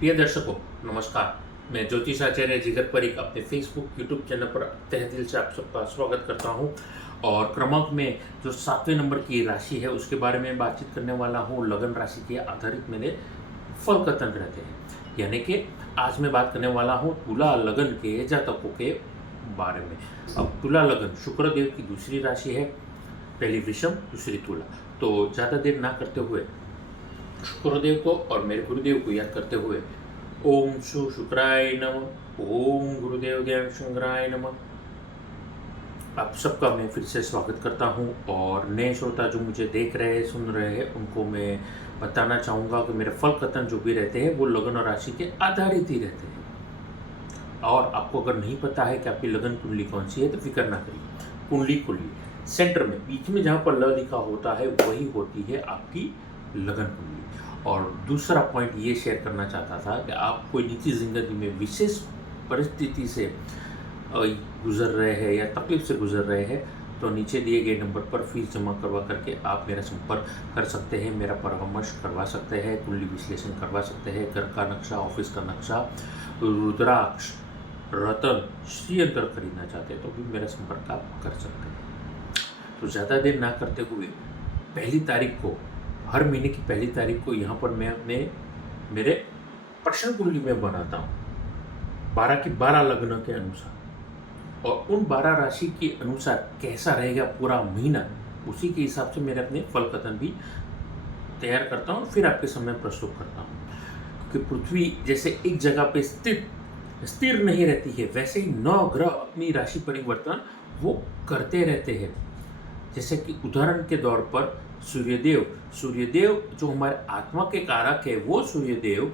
प्रिय दर्शकों, नमस्कार। मैं ज्योतिषाचार्य जिगर परीख अपने फेसबुक यूट्यूब चैनल पर तहे दिल से आप सबका स्वागत करता हूं। और क्रमांक में जो 7वें नंबर की राशि है उसके बारे में बातचीत करने वाला हूं। लगन राशि के आधारित मेरे फल कथन रहते हैं, यानी कि आज मैं बात करने वाला हूं तुला लगन के जातकों के बारे में। अब तुला लगन शुक्रदेव की दूसरी राशि है, पहली वृषभ दूसरी तुला। तो ज़्यादा देर ना करते हुए शुक्रदेव को और मेरे गुरुदेव को याद करते हुए ओम शु शुक्राय नमः, ओम गुरुदेव ज्ञान शंकराय नमः। आप सबका मैं फिर से स्वागत करता हूं। और नए श्रोता जो मुझे देख रहे हैं सुन रहे हैं उनको मैं बताना चाहूँगा कि मेरे फल कथन जो भी रहते हैं वो लगन और राशि के आधारित ही रहते हैं। और आपको अगर नहीं पता है कि आपकी लगन कुंडली कौन सी है तो फिक्र ना करिए। कुंडली सेंटर में बीच में जहाँ पर ल लिखा होता है वही होती है आपकी लगन कुंडली। और दूसरा पॉइंट ये शेयर करना चाहता था कि आप कोई निजी जिंदगी में विशेष परिस्थिति से गुजर रहे हैं या तकलीफ से गुजर रहे हैं तो नीचे दिए गए नंबर पर फीस जमा करवा करके आप मेरा संपर्क कर सकते हैं, मेरा परामर्श करवा सकते हैं, कुंडली विश्लेषण करवा सकते हैं। घर का नक्शा, ऑफिस का नक्शा, रुद्राक्ष, रतन, श्रीयंत्र खरीदना चाहते हैं तो भी मेरा संपर्क आप कर सकते हैं। तो ज़्यादा देर ना करते हुए पहली तारीख को, हर महीने की पहली तारीख को यहाँ पर मैं अपने मेरे प्रश्न कुंडली में बनाता हूँ 12 की 12 लग्न के अनुसार, और उन 12 राशि के अनुसार कैसा रहेगा पूरा महीना उसी के हिसाब से मेरे अपने फल कथन भी तैयार करता हूँ, फिर आपके सामने प्रस्तुत करता हूँ। क्योंकि पृथ्वी जैसे एक जगह पे स्थिर नहीं रहती है, वैसे ही 9 ग्रह अपनी राशि परिवर्तन वो करते रहते हैं। जैसे कि उदाहरण के तौर पर सूर्यदेव जो हमारे आत्मा के कारक है वो सूर्यदेव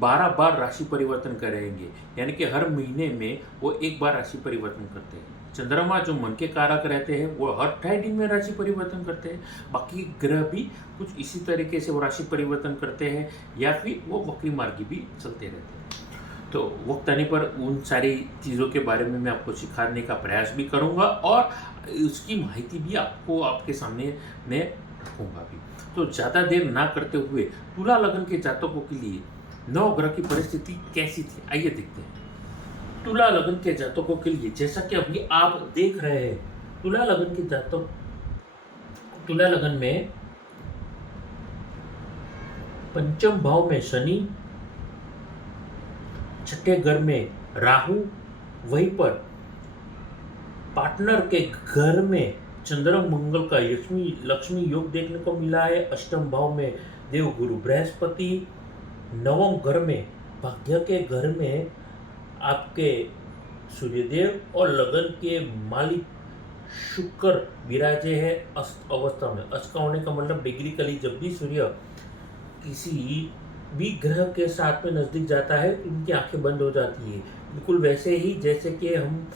12 बार राशि परिवर्तन करेंगे, यानी कि हर महीने में वो एक बार राशि परिवर्तन करते हैं। चंद्रमा जो मन के कारक रहते हैं वो हर 28 दिन में राशि परिवर्तन करते हैं। बाकी ग्रह भी कुछ इसी तरीके से वो राशि परिवर्तन करते हैं या फिर वो वक्री मार्गी भी चलते रहते हैं। तो वक्त आने पर उन सारी चीज़ों के बारे में मैं आपको सिखाने का प्रयास भी करूँगा और उसकी माहिती भी आपको आपके सामने मैं रखूँगा भी। तो ज़्यादा देर ना करते हुए तुला लगन के जातकों के लिए 9 ग्रह की परिस्थिति कैसी थी आइए देखते हैं। तुला लगन के जातकों के लिए जैसा कि अभी आप देख रहे हैं, तुला लगन के जातक, तुला लगन में पंचम भाव में शनि, छठे घर में राहु, वहीं पर पार्टनर के घर में चंद्र मंगल का लक्ष्मी योग देखने को मिला है। अष्टम भाव में देव गुरु बृहस्पति, नवम घर में भाग्य के घर में आपके सूर्यदेव और लगन के मालिक शुक्र विराजे है अस्त अवस्था में। अस्त का होने का मतलब बेसिकली जब भी सूर्य किसी भी ग्रह के साथ में नजदीक जाता है तो उनकी आंखें बंद हो जाती है। बिल्कुल वैसे ही जैसे कि हम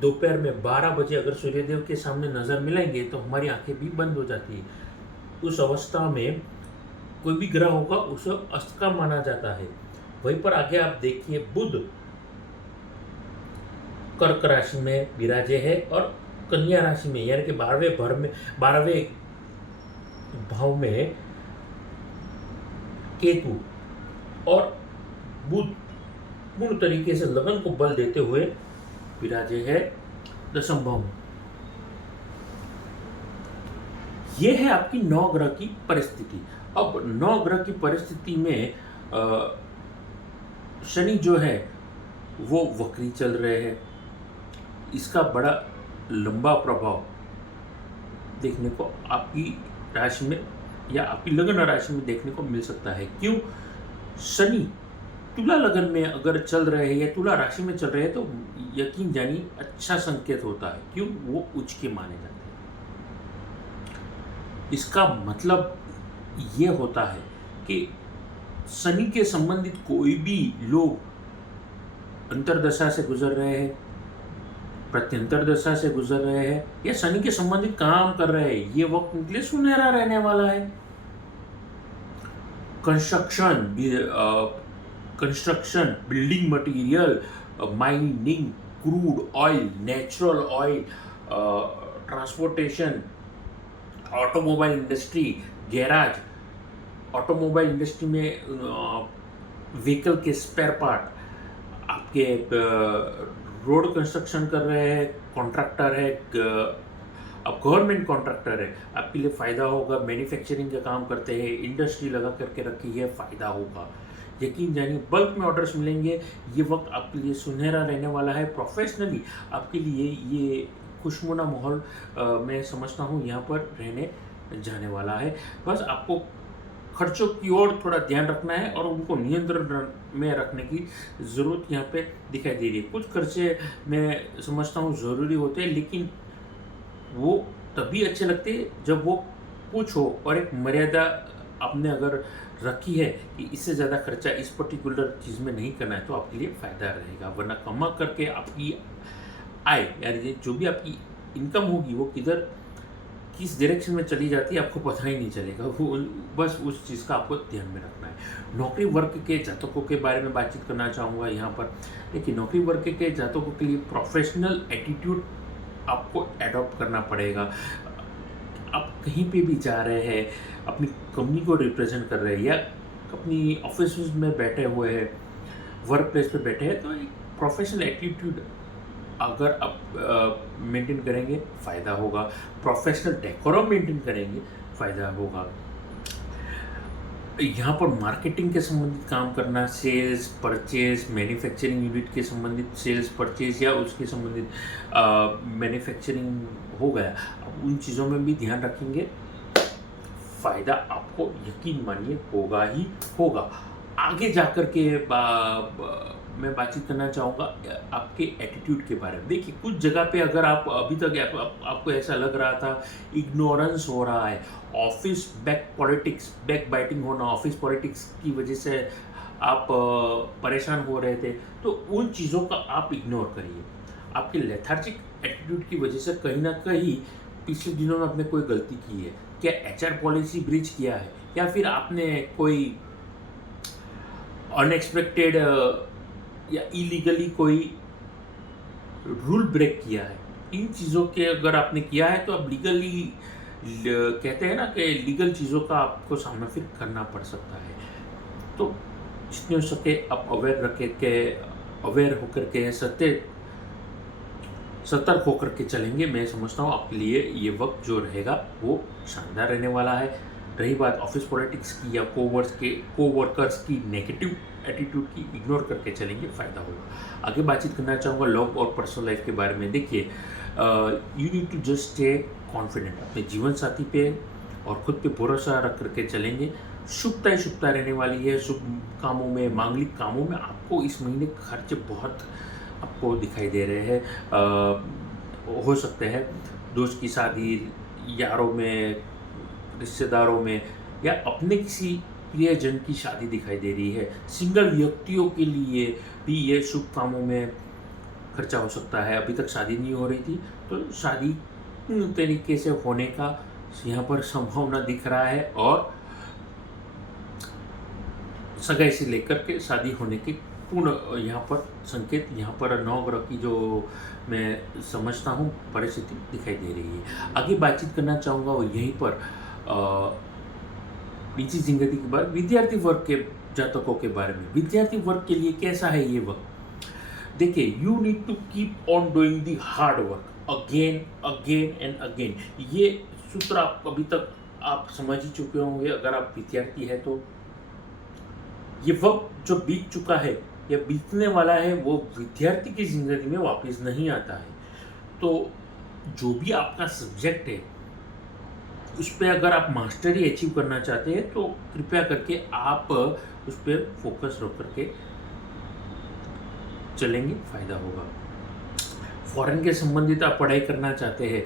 दोपहर में 12 बजे अगर सूर्यदेव के सामने नजर मिलेंगे तो हमारी आंखें भी बंद हो जाती है। उस अवस्था में कोई भी ग्रह होगा उसे अस्त का माना जाता है। वहीं पर आगे आप देखिए बुध कर्क राशि में विराजे है और कन्या राशि में, यानी कि 12वें भाव में केतु और बुध पूर्ण तरीके से लगन को बल देते हुए विराजे है दशम भाव में। यह है आपकी 9 ग्रह की परिस्थिति। अब 9 ग्रह की परिस्थिति में शनि जो है वो वक्री चल रहे हैं। इसका बड़ा लंबा प्रभाव देखने को आपकी राशि में या आपकी लगन राशि में देखने को मिल सकता है। क्यों? शनि तुला लगन में अगर चल रहे हैं या तुला राशि में चल रहे हैं तो यकीन जानिए अच्छा संकेत होता है। क्यों? वो उच्च के माने जाते हैं। इसका मतलब ये होता है कि शनि के संबंधित कोई भी लोग अंतरदशा से गुजर रहे हैं, प्रत्यंतर दशा से गुजर रहे हैं या शनि के संबंधित काम कर रहे हैं, ये वक्त उनके लिए सुनहरा रहने वाला है। Construction, building material, mining, crude oil, natural oil, transportation, automobile industry, garage, automobile industry में व्हीकल के स्पेयर पार्ट, आपके रोड कंस्ट्रक्शन कर रहे हैं, कॉन्ट्रैक्टर है, अब गवर्नमेंट कॉन्ट्रैक्टर है, आपके लिए फ़ायदा होगा। मैन्युफैक्चरिंग का काम करते हैं, इंडस्ट्री लगा करके रखी है, फ़ायदा होगा। यकीन जानिए बल्क में ऑर्डर्स मिलेंगे। ये वक्त आपके लिए सुनहरा रहने वाला है। प्रोफेशनली आपके लिए ये खुशनुमा माहौल मैं समझता हूँ यहाँ पर रहने जाने वाला है। बस आपको खर्चों की ओर थोड़ा ध्यान रखना है और उनको नियंत्रण में रखने की ज़रूरत यहाँ पे दिखाई दे रही है। कुछ खर्चे मैं समझता हूँ ज़रूरी होते हैं, लेकिन वो तभी अच्छे लगते हैं जब वो कुछ हो और एक मर्यादा आपने अगर रखी है कि इससे ज़्यादा खर्चा इस पर्टिकुलर चीज़ में नहीं करना है, तो आपके लिए फ़ायदा रहेगा। वरना कमा करके आपकी आय यानी जो भी आपकी इनकम होगी वो किस डायरेक्शन में चली जाती है आपको पता ही नहीं चलेगा। वो बस उस चीज़ का आपको ध्यान में रखना है। नौकरी वर्ग के जातकों के बारे में बातचीत करना चाहूँगा यहाँ पर। देखिए, नौकरी वर्ग के जातकों के लिए प्रोफेशनल एटीट्यूड आपको एडॉप्ट करना पड़ेगा। आप कहीं पे भी जा रहे हैं, अपनी कंपनी को रिप्रेजेंट कर रहे हैं या अपनी ऑफिस में बैठे हुए हैं, वर्क प्लेस पे बैठे हैं, तो एक प्रोफेशनल एटीट्यूड अगर आप मेंटेन करेंगे फ़ायदा होगा। प्रोफेशनल डेकोरम मेंटेन करेंगे फ़ायदा होगा। यहाँ पर मार्केटिंग के संबंधित काम करना, सेल्स परचेज, मैन्युफैक्चरिंग यूनिट के संबंधित सेल्स परचेज या उसके संबंधित मैन्युफैक्चरिंग हो गया, अब उन चीज़ों में भी ध्यान रखेंगे, फ़ायदा आपको यकीन मानिए होगा ही होगा। आगे जाकर के मैं बातचीत करना चाहूँगा आपके एटीट्यूड के बारे में। देखिए, कुछ जगह पे अगर आप अभी तक आपको ऐसा लग रहा था इग्नोरेंस हो रहा है, ऑफिस पॉलिटिक्स, बैक बाइटिंग होना, ऑफिस पॉलिटिक्स की वजह से आप परेशान हो रहे थे, तो उन चीज़ों का आप इग्नोर करिए। आपके लेथार्जिक एटीट्यूड की वजह से कहीं ना कहीं पिछले दिनों में आपने कोई गलती की है, क्या एचआर पॉलिसी ब्रीच किया है, या फिर आपने कोई अनएक्सपेक्टेड या इलीगली कोई रूल ब्रेक किया है। इन चीज़ों के अगर आपने किया है तो अब लीगली कहते हैं ना कि लीगल चीज़ों का आपको सामना फिर करना पड़ सकता है। तो जितने हो सके आप अवेयर होकर के सतर्क होकर के चलेंगे। मैं समझता हूँ आपके लिए ये वक्त जो रहेगा वो शानदार रहने वाला है। रही बात ऑफिस पॉलिटिक्स की या कोवर्कर्स की नेगेटिव एटीट्यूड की, इग्नोर करके चलेंगे, फ़ायदा होगा। आगे बातचीत करना चाहूँगा लव और पर्सनल लाइफ के बारे में। देखिए, you need to just stay confident अपने जीवन साथी पे और खुद पे भरोसा रख करके चलेंगे। शुभता रहने वाली है। शुभ कामों में, मांगलिक कामों में आपको इस महीने खर्चे बहुत आपको दिखाई दे रहे हैं। हो सकते हैं दोस्त की शादी, यारों में, रिश्तेदारों में, या अपने किसी प्रियजन की शादी दिखाई दे रही है। सिंगल व्यक्तियों के लिए भी ये शुभ कामों में खर्चा हो सकता है। अभी तक शादी नहीं हो रही थी तो शादी तरीके से होने का यहाँ पर संभावना दिख रहा है, और सगाई से लेकर के शादी होने की पूर्ण यहाँ पर संकेत, यहाँ पर नवग्रह की जो मैं समझता हूँ परिस्थिति दिखाई दे रही है। आगे बातचीत करना चाहूँगा वो यहीं पर निजी जिंदगी के बाद विद्यार्थी वर्ग के जातकों के बारे में। विद्यार्थी वर्ग के लिए कैसा है ये वक्त? देखिए, you need to keep on doing the hard work again and again. ये सूत्र आप अभी तक आप समझ ही चुके होंगे अगर आप विद्यार्थी है तो। ये वक्त जो बीत चुका है या बीतने वाला है वो विद्यार्थी की जिंदगी में वापस नहीं आता है। तो जो भी आपका सब्जेक्ट है उस पर अगर आप मास्टरी अचीव करना चाहते हैं तो कृपया करके आप उस पर फोकस रख करके चलेंगे, फायदा होगा। फॉरेन के संबंधित आप पढ़ाई करना चाहते हैं,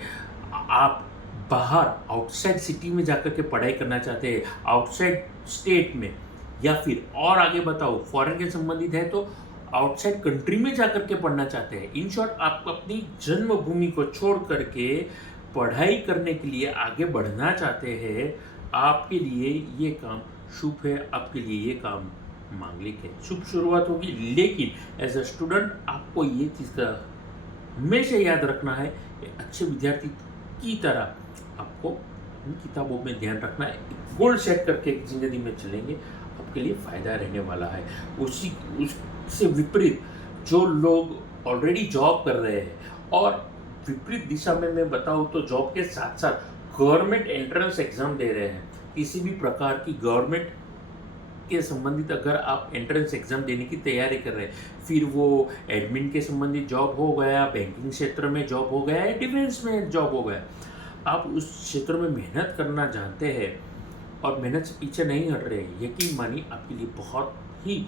आप बाहर आउटसाइड सिटी में जाकर के पढ़ाई करना चाहते हैं, आउटसाइड स्टेट में, या फिर और आगे बताओ फॉरेन के संबंधित है तो आउटसाइड कंट्री में जाकर के पढ़ना चाहते हैं। इन शॉर्ट, आप अपनी जन्मभूमि को छोड़ करके पढ़ाई करने के लिए आगे बढ़ना चाहते हैं, आपके लिए ये काम शुभ है, आपके लिए ये काम मांगलिक है, शुभ शुरुआत होगी। लेकिन एज अ स्टूडेंट आपको ये चीज़ का हमेशा याद रखना है कि अच्छे विद्यार्थी की तरह आपको इन किताबों में ध्यान रखना है। गोल सेट करके ज़िंदगी में चलेंगे, आपके लिए फ़ायदा रहने वाला है। उससे विपरीत जो लोग ऑलरेडी जॉब कर रहे हैं और विपरीत दिशा में मैं बताऊँ तो जॉब के साथ-साथ गवर्नमेंट एंट्रेंस एग्ज़ाम दे रहे हैं, किसी भी प्रकार की गवर्नमेंट के संबंधित अगर आप एंट्रेंस एग्ज़ाम देने की तैयारी कर रहे हैं, फिर वो एडमिन के संबंधित जॉब हो गया, बैंकिंग क्षेत्र में जॉब हो गया या डिफेंस में जॉब हो गया, आप उस क्षेत्र में मेहनत करना जानते हैं और मेहनत से पीछे नहीं हट रहे हैं, यकीन मानिए आपके लिए बहुत ही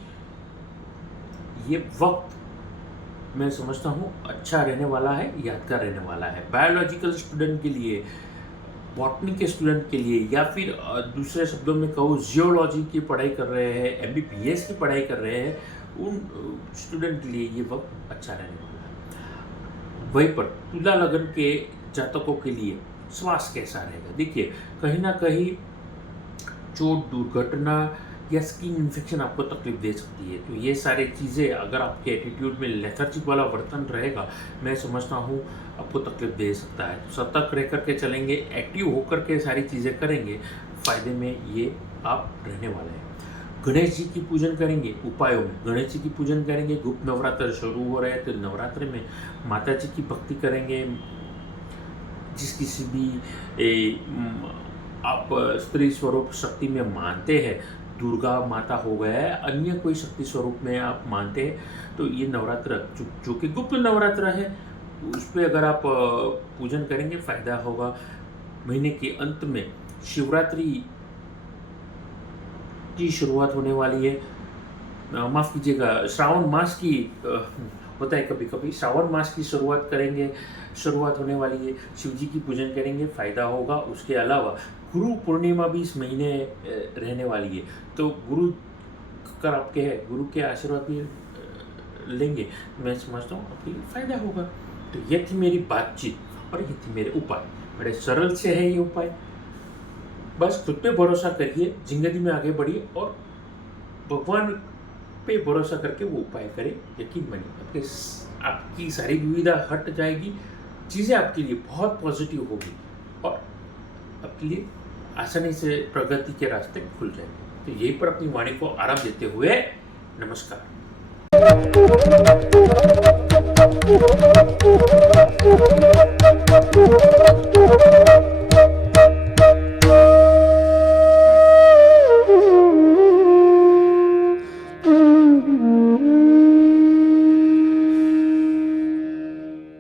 ये वक्त मैं समझता हूँ अच्छा रहने वाला है, यादगार रहने वाला है। बायोलॉजिकल स्टूडेंट के लिए, बॉटनी के स्टूडेंट के लिए या फिर दूसरे शब्दों में कहूँ जियोलॉजी की पढ़ाई कर रहे हैं, एमबीबीएस की पढ़ाई कर रहे हैं, उन स्टूडेंट के लिए ये वक्त अच्छा रहने वाला है। वहीं पर तुला लगन के जातकों के लिए स्वास्थ्य कैसा रहेगा? देखिए, कहीं ना कहीं चोट, दुर्घटना या स्किन इन्फेक्शन आपको तकलीफ दे सकती है। तो ये सारी चीज़ें अगर आपके एटीट्यूड में लेथर्जिक वाला बर्तन रहेगा, मैं समझता हूँ आपको तकलीफ दे सकता है। तो सतर्क रह करके चलेंगे, एक्टिव होकर के सारी चीज़ें करेंगे, फ़ायदे में ये आप रहने वाले हैं। गणेश जी की पूजन करेंगे उपायों में, गणेश जी की पूजन करेंगे। गुप्त नवरात्र शुरू हो रहे हैं तो नवरात्र में माता जी की भक्ति करेंगे। जिस किसी भी आप स्त्री स्वरूप शक्ति में मानते हैं, दुर्गा माता हो गया है, अन्य कोई शक्ति स्वरूप में आप मानते हैं, तो ये नवरात्र जो कि गुप्त नवरात्र है, उस पर अगर आप पूजन करेंगे फ़ायदा होगा। महीने के अंत में शिवरात्रि की शुरुआत होने वाली है, माफ़ कीजिएगा, श्रावण मास की होता है कभी कभी, श्रावण मास की शुरुआत होने वाली है। शिव जी की पूजन करेंगे, फ़ायदा होगा। उसके अलावा गुरु पूर्णिमा भी इस महीने रहने वाली है, तो गुरु अगर आपके है, गुरु के आशीर्वाद भी लेंगे, मैं समझता हूँ आपके लिए फ़ायदा होगा। तो ये थी मेरी बातचीत और ये थी मेरे उपाय। बड़े सरल से है ये उपाय, बस खुद पे भरोसा करिए, जिंदगी में आगे बढ़िए और भगवान पे भरोसा करके वो उपाय करें। यकीन मानिए आपकी सारी दुविधा हट जाएगी, चीज़ें आपके लिए बहुत पॉजिटिव होगी और आपके लिए आसानी से प्रगति के रास्ते खुल जाएंगे। तो यहीं पर अपनी वाणी को आराम देते हुए नमस्कार।